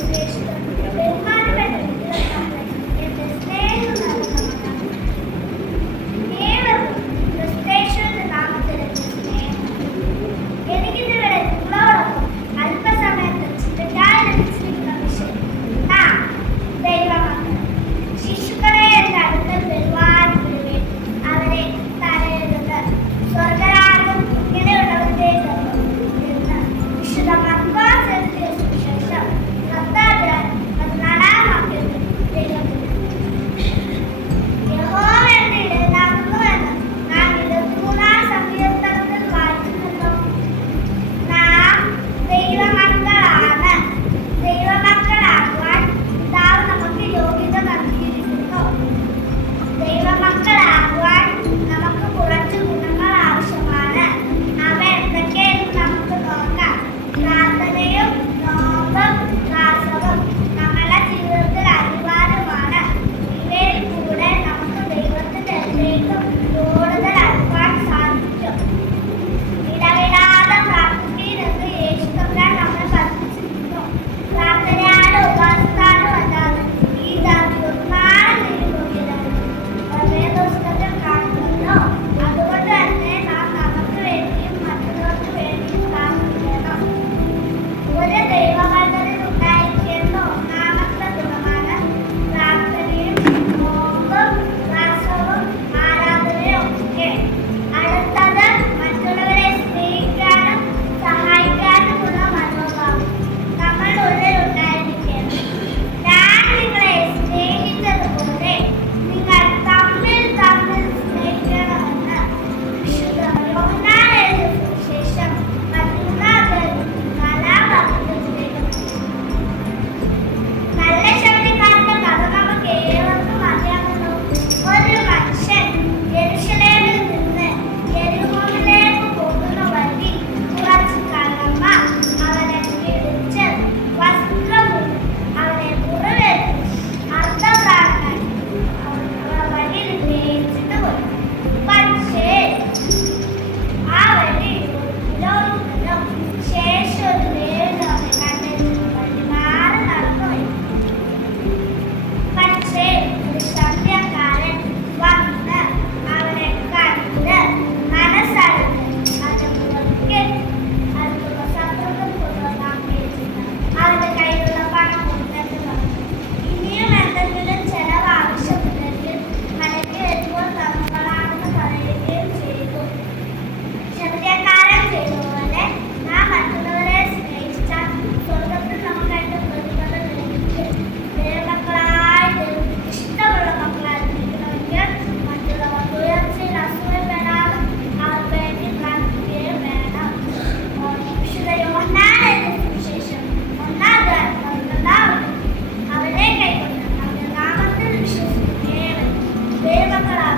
Congratulations. Yeah.